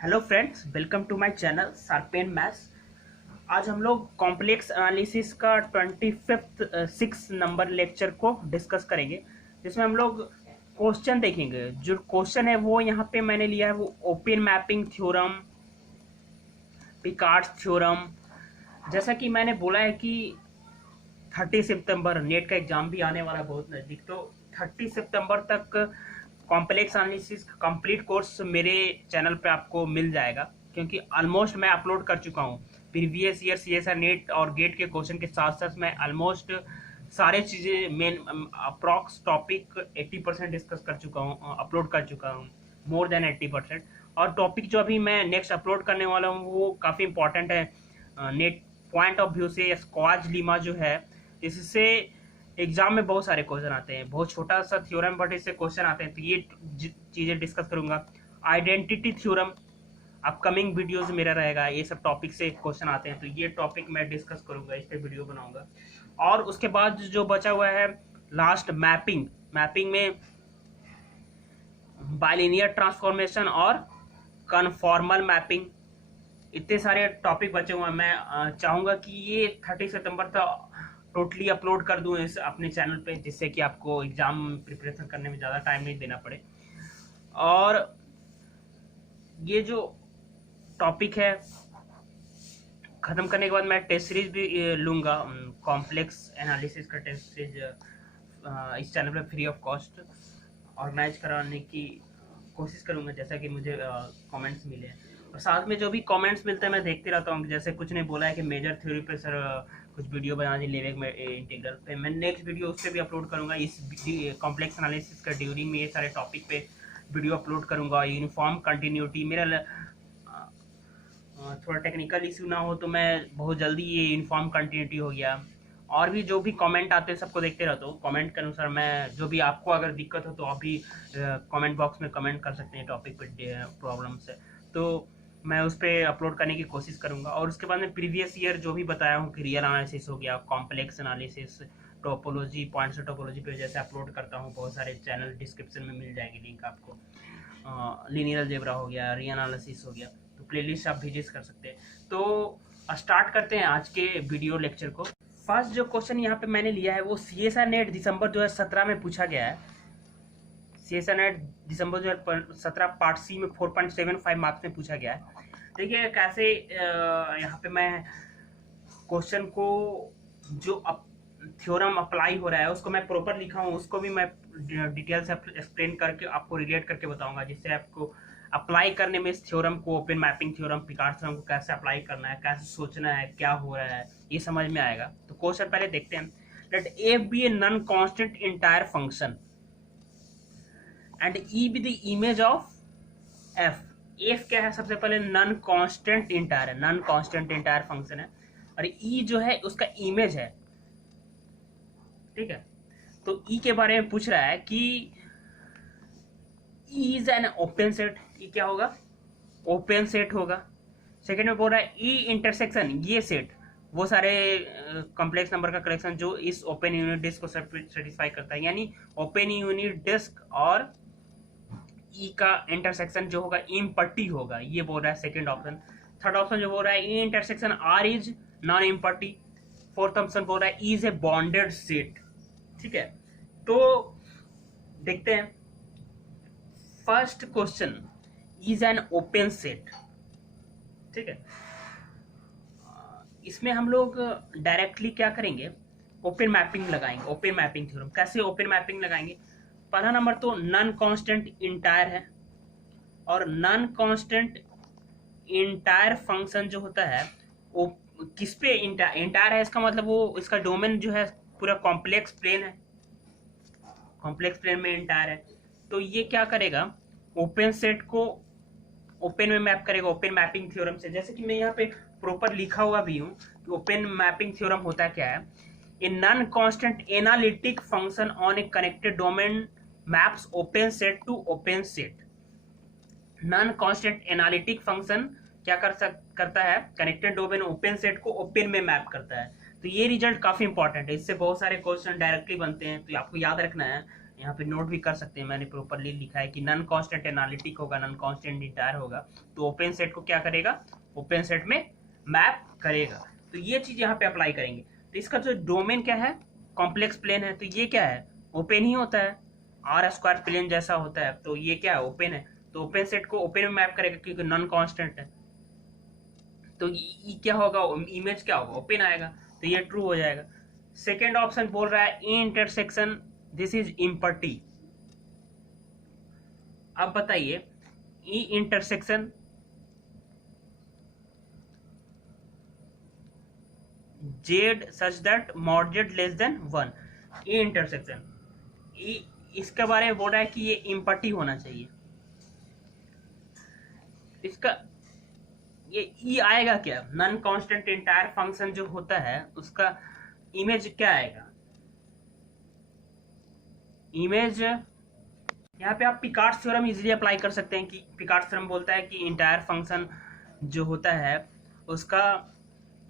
Hello friends, welcome to my channel sharpen maths. आज हम लोग कॉम्प्लेक्स एनालिसिस का 25th 6 नंबर लेक्चर को डिस्कस करेंगे, जिसमें हम लोग क्वेश्चन देखेंगे। जो क्वेश्चन है वो यहाँ पे मैंने लिया है वो open mapping theorem, Picard's theorem. जैसा कि मैंने बोला है कि 30 सितंबर नेट का एग्जाम भी आने वाला है बहुत नज़दीक, तो 30 सितंबर तक कॉम्प्लेक्स एनालिसिस का कंप्लीट कोर्स मेरे चैनल पे आपको मिल जाएगा, क्योंकि ऑलमोस्ट मैं अपलोड कर चुका हूँ। प्रीवियस ईयर सीएसआर नेट और गेट के क्वेश्चन के साथ साथ मैं ऑलमोस्ट सारे चीज़ें मेन अप्रॉक्स टॉपिक 80% डिस्कस कर चुका हूँ, अपलोड कर चुका हूँ, मोर देन 80%। और टॉपिक जो अभी मैं नेक्स्ट अपलोड करने वाला हूँ वो काफ़ी इंपॉर्टेंट है नेट पॉइंट ऑफ व्यू से। स्क्वाज लीमा जो है, इससे एग्जाम में बहुत सारे क्वेश्चन आते हैं, बहुत छोटा सा थ्योरम बट इससे क्वेश्चन आते हैं, तो ये चीज़ें डिस्कस करूंगा। आइडेंटिटी थ्योरम अपकमिंग वीडियोस मेरा रहेगा, ये सब टॉपिक से क्वेश्चन आते हैं, तो ये टॉपिक मैं डिस्कस करूंगा, इस पर वीडियो बनाऊंगा। और उसके बाद जो बचा हुआ है लास्ट मैपिंग, मैपिंग में बाइलिनियर ट्रांसफॉर्मेशन और कन्फॉर्मल मैपिंग, इतने सारे टॉपिक बचे हुए हैं। मैं चाहूँगा कि ये 30 सितंबर तक टोटली अपलोड कर दूँ इस अपने चैनल पे, जिससे कि आपको एग्ज़ाम प्रिपरेशन करने में ज़्यादा टाइम नहीं देना पड़े। और ये जो टॉपिक है ख़त्म करने के बाद मैं टेस्ट सीरीज भी लूँगा, कॉम्प्लेक्स एनालिसिस का टेस्ट सीरीज इस चैनल पे फ्री ऑफ कॉस्ट ऑर्गेनाइज कराने की कोशिश करूँगा, जैसा कि मुझे कमेंट्स मिले हैं। और साथ में जो भी कमेंट्स मिलते हैं मैं देखते रहता हूँ। जैसे कुछ ने बोला है कि मेजर थ्योरी पे सर कुछ वीडियो बना दी लेवेग में इंटीग्रल पे, मैं नेक्स्ट वीडियो उस पर भी अपलोड करूँगा। इस कॉम्प्लेक्स एनालिसिस का ड्यूरिंग में ये सारे टॉपिक पे वीडियो अपलोड करूँगा। यूनिफॉर्म कंटिन्यूटी, मेरा थोड़ा टेक्निकल इशू ना हो तो मैं बहुत जल्दी ये यूनिफॉर्म कंटिन्यूटी हो गया। और भी जो भी कमेंट आते हैं सबको देखते रहता हूँ। कमेंट के अनुसार मैं जो भी आपको अगर दिक्कत हो तो आप भी कमेंट बॉक्स में कमेंट कर सकते हैं टॉपिक पे प्रॉब्लम से, तो मैं उस पर अपलोड करने की कोशिश करूँगा। और उसके बाद में प्रीवियस ईयर जो भी बताया हूँ कि रियल एनालिसिस हो गया, complex analysis, topology, points of topology पे जैसे अपलोड करता हूँ, बहुत सारे चैनल डिस्क्रिप्शन में मिल जाएगी लिंक आपको। लीनियर अलजेब्रा हो गया, री एनालिसिस हो गया, तो प्लेलिस्ट आप विजिट कर सकते हैं। तो स्टार्ट करते हैं आज के वीडियो लेक्चर को। फर्स्ट जो क्वेश्चन यहाँ पे मैंने लिया है वो सीएसआर नेट दिसंबर 2017 में पूछा गया है। सीएसआर नेट दिसंबर 2017 पार्ट सी में 4.75 मार्क्स में पूछा गया है। देखिए कैसे यहाँ पे मैं क्वेश्चन को जो थ्योरम अप्लाई हो रहा है उसको मैं प्रॉपर लिखा हूँ, उसको भी मैं डिटेल से एक्सप्लेन करके आपको रिलेट करके बताऊंगा, जिससे आपको अप्लाई करने में इस थ्योरम को, open mapping theorem, Picard theorem को कैसे अप्लाई करना है, कैसे सोचना है, क्या हो रहा है, ये समझ में आएगा। तो क्वेश्चन पहले देखते हैं। Let f be a non constant entire function and E be the image of f. F क्या है? सबसे पहले नॉन कांस्टेंट इंटायर है, नॉन कांस्टेंट इंटायर फंक्शन है, और ई जो है उसका इमेज है। ठीक है, तो ई के बारे में पूछ रहा है कि E is an open set. E क्या होगा? ओपन सेट होगा। सेकेंड में बोल रहा है ई इंटरसेक्शन, ये सेट वो सारे कॉम्प्लेक्स नंबर का कलेक्शन जो इस ओपन यूनिट डिस्क को सेटिस्फाई करता है, यानी ओपन यूनिट डिस्क और ई का इंटरसेक्शन जो होगा इन पट्टी होगा, ये बोल रहा है सेकेंड ऑप्शन। थर्ड ऑप्शन जो बोल रहा है E intersection R is non empty. Fourth option बोल रहा है E is a bounded set. ठीक है, तो देखते हैं। First question, is an open set. ठीक है, इसमें हम लोग डायरेक्टली क्या करेंगे, ओपन मैपिंग लगाएंगे। ओपन मैपिंग थ्योरम कैसे ओपन मैपिंग लगाएंगे? पहला नंबर तो नॉन कांस्टेंट इंटायर है, और नॉन कांस्टेंट इंटायर फंक्शन जो होता है वो किस पे इंटायर है, इसका मतलब वो इसका डोमेन जो है पूरा कॉम्प्लेक्स प्लेन है, कॉम्प्लेक्स प्लेन में इंटायर है। तो ये क्या करेगा, ओपन सेट को ओपन में मैप करेगा ओपन मैपिंग थ्योरम से। जैसे कि मैं यहाँ पे प्रॉपर लिखा हुआ भी हूँ कि ओपन मैपिंग थ्योरम होता क्या है। A non constant analytic function on a connected domain maps open set to open set. Non constant analytic function क्या करता है, कनेक्टेड डोमेन ओपन सेट को ओपन में मैप करता है। तो ये रिजल्ट काफी इंपॉर्टेंट है, इससे बहुत सारे क्वेश्चन डायरेक्टली बनते हैं, तो आपको याद रखना है। यहाँ पे नोट भी कर सकते हैं, मैंने प्रॉपरली लिखा है कि नॉन कांस्टेंट एनालिटिक होगा, नॉन कांस्टेंट इंटायर होगा, तो ओपन सेट को क्या करेगा, ओपन सेट में मैप करेगा। तो ये चीज यहाँ पे अप्लाई करेंगे। तो इसका जो डोमेन क्या है, कॉम्प्लेक्स प्लेन है, तो ये क्या है, ओपन ही होता है, आर स्क्वायर प्लेन जैसा होता है, तो ये क्या है, ओपन है। तो ओपन सेट को ओपन में मैप करेगा क्योंकि नॉन कांस्टेंट है, तो ये क्या होगा, इमेज क्या होगा, ओपन आएगा, तो ये ट्रू हो जाएगा। सेकेंड ऑप्शन बोल रहा है E intersection this is empty. अब बताइए E intersection Z such that mod Z less than 1, E intersection, E इसके बारे में बोल रहा है कि ये इम्पर्टी होना चाहिए। इसका ये ई आएगा क्या, नॉन कांस्टेंट इंटायर फंक्शन जो होता है उसका इमेज क्या आएगा, इमेज यहाँ पे आप पिकार्ड्स थ्योरम इजीली अप्लाई कर सकते हैं कि पिकार्ड्स थ्योरम बोलता है कि इंटायर फंक्शन जो होता है उसका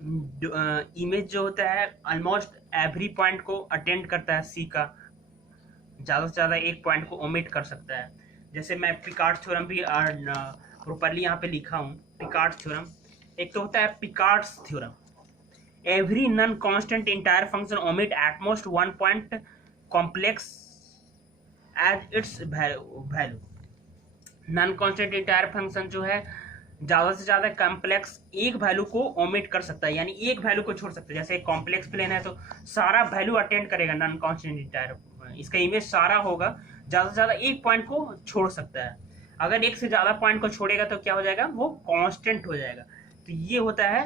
इमेज जो होता है ऑलमोस्ट एवरी पॉइंट को अटेंड करता है, सी का ज़्यादा से ज़्यादा एक पॉइंट को ओमिट कर सकता है। जैसे मैं पिकार्ड्स थ्योरम भी प्रॉपरली यहाँ पे लिखा हूँ, पिकार्ड्स थ्योरम एक तो होता है Picard's theorem, every non constant entire function omit at most one point complex as its value. Non constant entire function जो है ज़्यादा से ज़्यादा कॉम्प्लेक्स एक वैल्यू को ओमिट कर सकता है, यानी एक वैल्यू को छोड़ सकता है। जैसे कॉम्प्लेक्स प्लेन है तो सारा वैल्यू अटेंड करेगा नॉन कांस्टेंट इंटायर, इसका इमेज सारा होगा, ज़्यादा से ज़्यादा एक पॉइंट को छोड़ सकता है। अगर एक से ज़्यादा पॉइंट को छोड़ेगा तो क्या हो जाएगा, वो कांस्टेंट हो जाएगा। तो ये होता है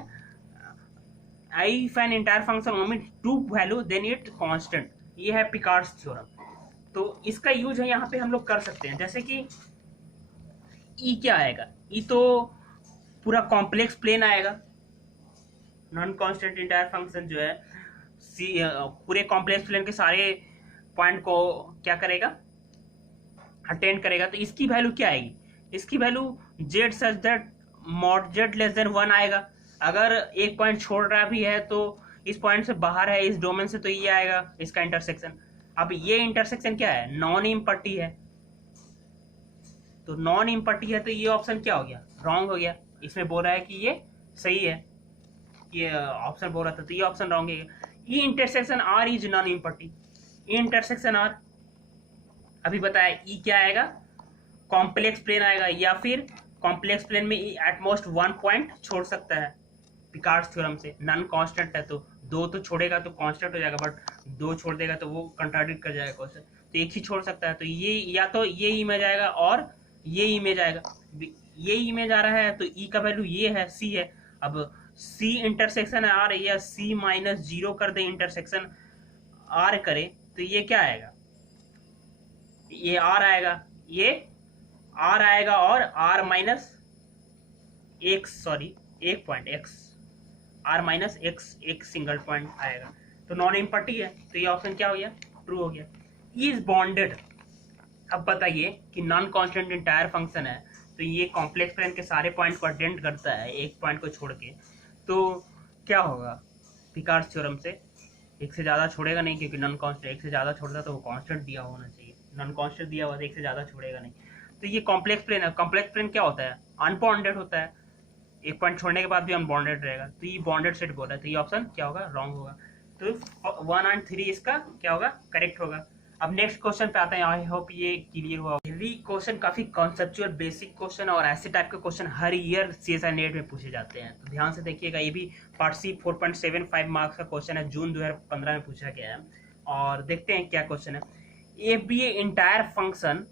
if an entire function omit two value then it constant, ये है पिकार्ड्स थ्योरम। तो इसका यूज है यहाँ पे हम लोग कर सकते हैं। जैसे कि ई क्या आएगा, ई तो पूरा कॉम्प्लेक्स प्लेन आएगा, नॉन कांस्टेंट इंटायर फंक्शन जो है सी पूरे कॉम्प्लेक्स प्लेन के सारे पॉइंट को क्या करेगा, अटेंड करेगा। तो इसकी वैल्यू क्या आएगी, इसकी value Z such that mod Z less than 1 आएगा। अगर एक पॉइंट छोड़ रहा भी है तो इस पॉइंट से बाहर है, इस डोमेन से, तो ये आएगा इसका इंटरसेक्शन। अब ये इंटरसेक्शन क्या है, नॉन इम्पर्टी है, तो नॉन इम्पर्टी है, तो ये ऑप्शन क्या हो गया, रॉन्ग हो गया। इसमें बोल रहा है कि ये सही है, ये ऑप्शन बोल रहा था, तो ये ऑप्शन रॉन्ग है। E intersection R is non empty, E intersection R अभी बताया, ई क्या आएगा, कॉम्प्लेक्स प्लेन आएगा, या फिर कॉम्प्लेक्स प्लेन में एट मोस्ट 1 पॉइंट छोड़ सकता है पिकार्ड्स थ्योरम से। नॉन कांस्टेंट है तो 2 तो छोड़ेगा तो कांस्टेंट हो जाएगा, बट 2 छोड़ देगा तो वो कंट्राडिक्ट कर जाएगा क्वेश्चन, तो एक ही छोड़ सकता है। तो ये या तो ये इमेज आएगा और ये इमेज आएगा, ये इमेज आ रहा है तो ई का वैल्यू ये है, सी है। अब सी इंटरसेक्शन आर या सी -0 कर दे, इंटरसेक्शन आर करे, तो ये क्या आएगा, ये आर आएगा, ये आर आएगा और आर माइनस एक्स, सॉरी एक point x, R minus x एक सिंगल पॉइंट आएगा, तो नॉन इम्पर्टी है। तो ये ऑप्शन क्या हो गया, ट्रू हो गया। इज बॉन्डेड, अब बताइए कि नॉन कांस्टेंट इंटायर फंक्शन है तो ये कॉम्प्लेक्स प्लेन के सारे पॉइंट को अटेंड करता है एक पॉइंट को छोड़ के, तो क्या होगा पिकार्ड्स थ्योरम से, एक से ज़्यादा छोड़ेगा नहीं क्योंकि नॉन कांस्टेंट, एक से ज़्यादा छोड़ता तो वो कांस्टेंट दिया होना चाहिए, नॉन कांस्टेंट दिया हुआ तो एक से ज़्यादा छोड़ेगा नहीं। तो ये कॉम्प्लेक्स प्लेन है, कॉम्प्लेक्स प्लेन क्या होता है, अनबॉन्डेड होता है, एक पॉइंट छोड़ने के बाद भी अनबॉन्डेड रहेगा, तो ये बॉन्डेड सेट बोल रहा है, तो ये ऑप्शन क्या होगा, रॉन्ग होगा। तो 1 और 3 इसका क्या होगा, करेक्ट होगा। अब नेक्स्ट क्वेश्चन पे आते हैं, आई होप ये क्लियर हुआ। ये क्वेश्चन काफी कॉन्सेप्चुअल बेसिक क्वेश्चन और ऐसे टाइप के क्वेश्चन हर ईयर सीएसआई नेट में पूछे जाते हैं, तो ध्यान से देखिएगा। ये भी पार्ट सी 4.75 मार्क्स का क्वेश्चन है, जून 2015 में पूछा गया है, और देखते हैं क्या क्वेश्चन है। A be a entire function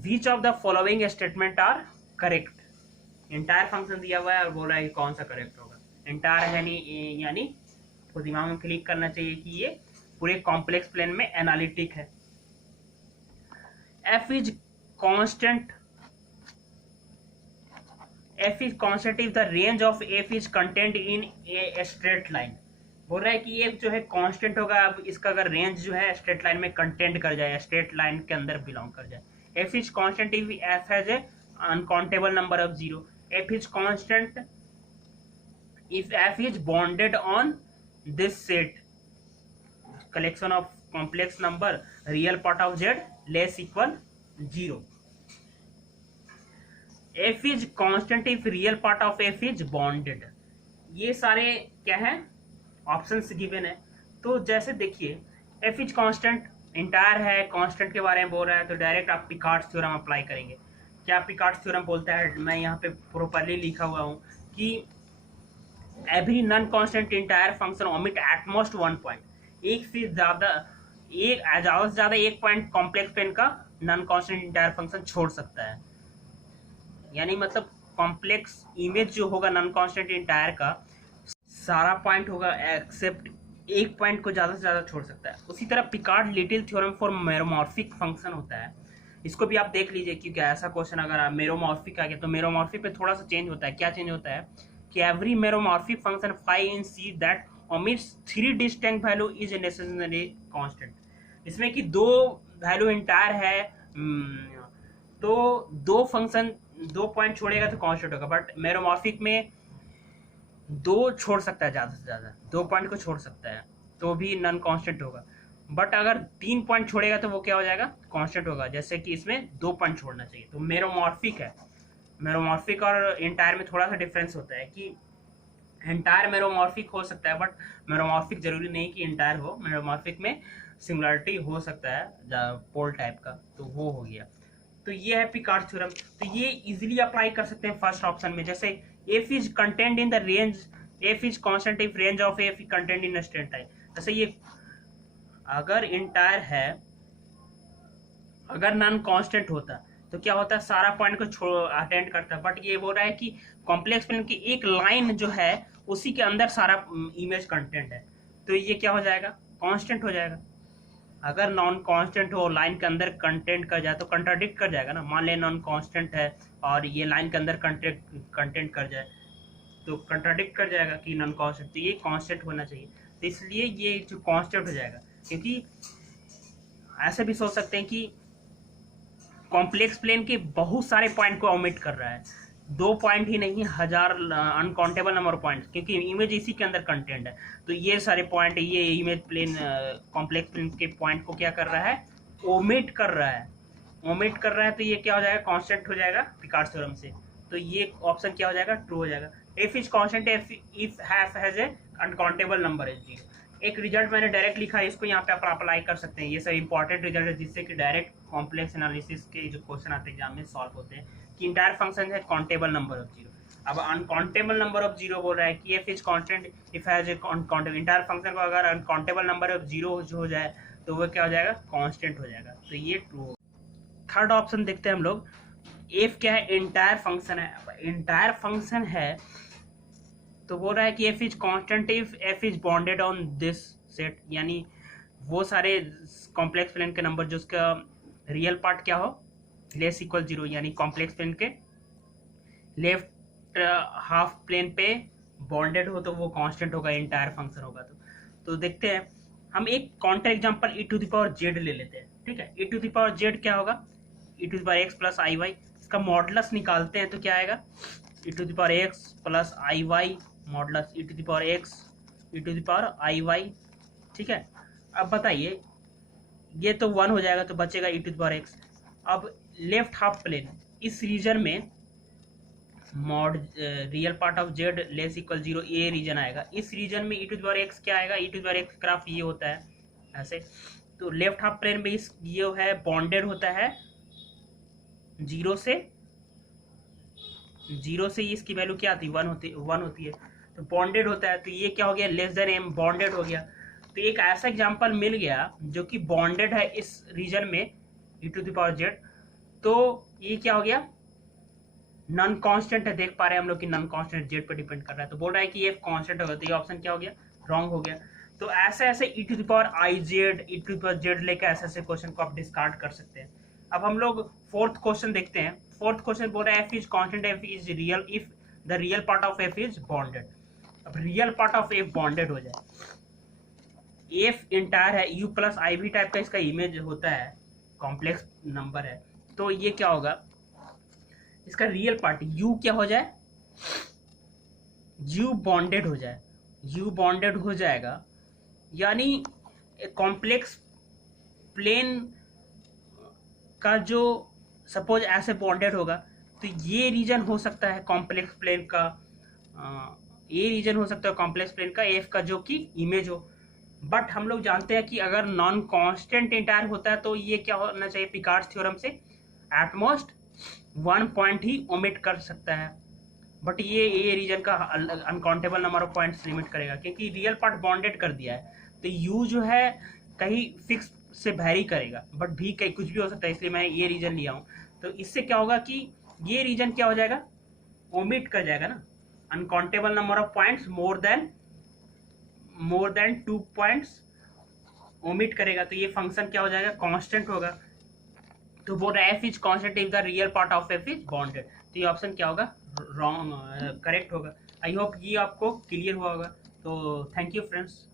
which of the following statement are correct, entire function दिया हुआ है और बोल रहा है कि कौन सा करेक्ट होगा। इंटायर यानी तो दिमाग में क्लिक करना चाहिए कि ये पूरे कॉम्प्लेक्स प्लेन में एनालिटिक है। f is constant if the range of f is contained in a straight line, बोल रहा है कि ये जो है कांस्टेंट होगा। अब इसका अगर रेंज जो है स्ट्रेट लाइन में कंटेंट कर जाए, स्ट्रेट लाइन के अंदर बिलोंग कर जाए। f is constant if f has a uncountable number of 0, f is constant if f is bounded on this set collection of complex number real part of z less equal 0। F is constant if real part of F is bonded. ये सारे क्या है, options given है। तो जैसे देखिए F is constant entire है, constant के बारे में बोल रहा है, तो डायरेक्ट आप पिकार्ड्स थ्योरम अप्लाई करेंगे। क्या पिकार्ड्स थ्योरम बोलता है, मैं यहाँ पे प्रॉपरली लिखा हुआ हूँ कि every non constant entire function omit at most one point. एक से ज्यादा से ज्यादा एक पॉइंट कॉम्प्लेक्स प्लेन का नॉन कांस्टेंट इंटायर फंक्शन छोड़ सकता है। यानी मतलब कॉम्प्लेक्स इमेज जो होगा नॉन कांस्टेंट इंटायर का सारा पॉइंट होगा एक्सेप्ट एक पॉइंट को ज्यादा से ज्यादा छोड़ सकता है। उसी तरह Picard little theorem for meromorphic function होता है, इसको भी आप देख लीजिए क्योंकि ऐसा क्वेश्चन अगर मेरोमॉर्फिक आ गया तो मेरोमॉर्फिक पे थोड़ा सा चेंज होता है। क्या चेंज होता है कि every meromorphic function phi in C that omits 3 distinct value is necessary constant. इसमें कि दो वैल्यू इंटायर है, तो दो फंक्शन दो पॉइंट छोड़ेगा तो कांस्टेंट होगा, बट मेरोमॉर्फिक में दो छोड़ सकता है, ज्यादा से ज्यादा 2 पॉइंट को छोड़ सकता है तो भी नॉन कांस्टेंट होगा। बट अगर 3 पॉइंट छोड़ेगा तो वो क्या हो जाएगा, कांस्टेंट होगा। जैसे कि इसमें 2 पॉइंट छोड़ना चाहिए, तो मेरोमॉर्फिक है। मेरोमॉर्फिक और इंटायर में थोड़ा सा डिफरेंस होता है कि इंटायर मेरोमॉर्फिक हो सकता है, बट मेरोमॉर्फिक जरूरी नहीं कि इंटायर हो। मेरोमॉर्फिक में सिमिलरिटी हो सकता है पोल टाइप का, तो वो हो गया। तो ये है पिकार्ड थ्योरम। तो ये इजीली अप्लाई कर सकते हैं फर्स्ट ऑप्शन में। जैसे F is content in the range, F is constant if range of F content in straight time. जैसे ये अगर इंटायर है, अगर नॉन कांस्टेंट होता तो क्या होता है, सारा पॉइंट को अटेंड करता, बट ये बोल रहा है कि कॉम्प्लेक्स प्लेन की एक लाइन जो है उसी के अंदर सारा इमेज कंटेंट है, तो ये क्या हो जाएगा, कांस्टेंट हो जाएगा। अगर नॉन कांस्टेंट हो लाइन के अंदर कंटेंट कर जाए तो कंट्राडिक्ट कर जाएगा ना। मान ले नॉन कांस्टेंट है और ये लाइन के अंदर कंटेंट कर जाए तो कंट्राडिक्ट कर जाएगा कि नॉन कांस्टेंट, तो ये कांस्टेंट होना चाहिए। तो इसलिए ये जो कांस्टेंट हो जाएगा, क्योंकि ऐसे भी सोच सकते हैं कि कॉम्प्लेक्स प्लेन के बहुत सारे पॉइंट को ओमिट कर रहा है, 2 पॉइंट ही नहीं, 1000 अनकाउंटेबल नंबर ऑफ पॉइंट, क्योंकि इमेज इसी के अंदर कंटेंट है। तो ये सारे पॉइंट, ये इमेज प्लेन कॉम्प्लेक्स प्लेन के पॉइंट को क्या कर रहा है, ओमिट कर रहा है। ओमिट कर रहा है तो ये क्या हो जाएगा, कांस्टेंट हो जाएगा पिकार्ड थ्योरम से। तो ये ऑप्शन क्या हो जाएगा, ट्रू हो जाएगा। F is constant if has a uncountable number is 0। एक रिजल्ट मैंने डायरेक्ट लिखा है, इसको यहाँ पे आप अप्लाई कर सकते हैं। ये सब इंपॉर्टेंट रिजल्ट है जिससे कि डायरेक्ट कॉम्प्लेक्स एनालिसिस के जो क्वेश्चन आते हैं एग्जाम में सॉल्व होते हैं कि इंटायर फंक्शन है काउंटेबल नंबर ऑफ 0। अब अनकाउंटेबल नंबर ऑफ 0 बोल रहा है कि F is constant if has a countable. Entire function को अगर अनकाउंटेबल नंबर ऑफ 0 जो हो जाए तो वो क्या हो जाएगा, कांस्टेंट हो जाएगा। तो ये ट्रू। थर्ड ऑप्शन देखते हैं हम लोग। एफ क्या है, इंटायर फंक्शन है। इंटायर फंक्शन है तो बोल रहा है कि F is constant if F is bonded on this set, यानी वो सारे कॉम्प्लेक्स प्लेन के नंबर जो उसका रियल पार्ट क्या हो, लेस इक्वल 0, यानी कॉम्प्लेक्स प्लेन के लेफ्ट हाफ प्लेन पे बॉन्डेड हो तो वो कांस्टेंट होगा, इंटायर फंक्शन होगा। तो देखते हैं हम एक counter example e to the power z ले लेते हैं। ठीक है, e to the power z क्या होगा, e to the power x plus i y. इसका मॉडुलस निकालते हैं तो क्या आएगा, e to the power x plus i y modulus e to the power x e to the power i y. ठीक है, अब बताइए ये तो 1 हो जाएगा तो बचेगा e to the power x। अब लेफ्ट हाफ प्लेन इस रीजन में mod real part of z less equal 0 ये रीजन आएगा। इस रीजन में e to the power x क्या आएगा, e to the power x graph ये होता है ऐसे। तो लेफ्ट हाफ प्लेन में इस ये है बॉन्डेड होता है 0 से इसकी वैल्यू क्या आती है, 1 होती है। तो बॉन्डेड होता है तो ये क्या हो गया, लेस देन m, बॉन्डेड हो गया। तो एक ऐसा एग्जांपल मिल गया जो कि बॉन्डेड है इस रीजन में e to the power z, तो ये क्या हो गया, नॉन कांस्टेंट है। देख पा रहे हैं हम लोग कि नॉन कांस्टेंट जेड पर डिपेंड कर रहा है, तो बोल रहा है कि ये कांस्टेंट होगा, तो ये ऑप्शन क्या हो गया, रॉन्ग हो गया। तो ऐसे ऐसे e to the power i z, e to the power z लेकर ऐसे ऐसे क्वेश्चन को आप डिस्कार्ड कर सकते हैं। अब हम लोग फोर्थ क्वेश्चन देखते हैं। फोर्थ क्वेश्चन बोल रहा है F is constant, F is real if the real part of F is bounded. अब real part of F bounded हो जाए, एफ इंटायर है, यू प्लस आई भी टाइप का इसका इमेज होता है, कॉम्प्लेक्स नंबर है, तो ये क्या होगा, इसका रियल पार्ट u क्या हो जाए, u बॉन्डेड हो जाए, u बॉन्डेड हो जाएगा। यानी कॉम्प्लेक्स प्लेन का जो सपोज ऐसे बॉन्डेड होगा तो ये रीजन हो सकता है कॉम्प्लेक्स प्लेन का, ये रीजन हो सकता है कॉम्प्लेक्स प्लेन का एफ का जो कि इमेज हो। बट हम लोग जानते हैं कि अगर नॉन कांस्टेंट इंटायर होता है तो ये क्या होना चाहिए, पिकार्ड्स थ्योरम से एटमोस्ट 1 पॉइंट ही ओमिट कर सकता है। बट ये रीजन का uncountable number of points limit करेगा क्योंकि रियल पार्ट बॉन्डेड कर दिया है, तो यू जो है कहीं फिक्स से वैरी करेगा, बट भी कहीं कुछ भी हो सकता है, इसलिए मैं ये रीजन लिया हूँ। तो इससे क्या होगा कि ये रीजन क्या हो जाएगा, ओमिट कर जाएगा ना, uncountable number of points more than 2 points omit करेगा, तो ये फंक्शन क्या हो जाएगा, कांस्टेंट होगा। तो बोल रहा है F is constant if the real part of F is bonded, तो ये ऑप्शन क्या होगा, रॉन्ग, करेक्ट होगा। आई होप ये आपको क्लियर हुआ होगा। तो थैंक यू फ्रेंड्स।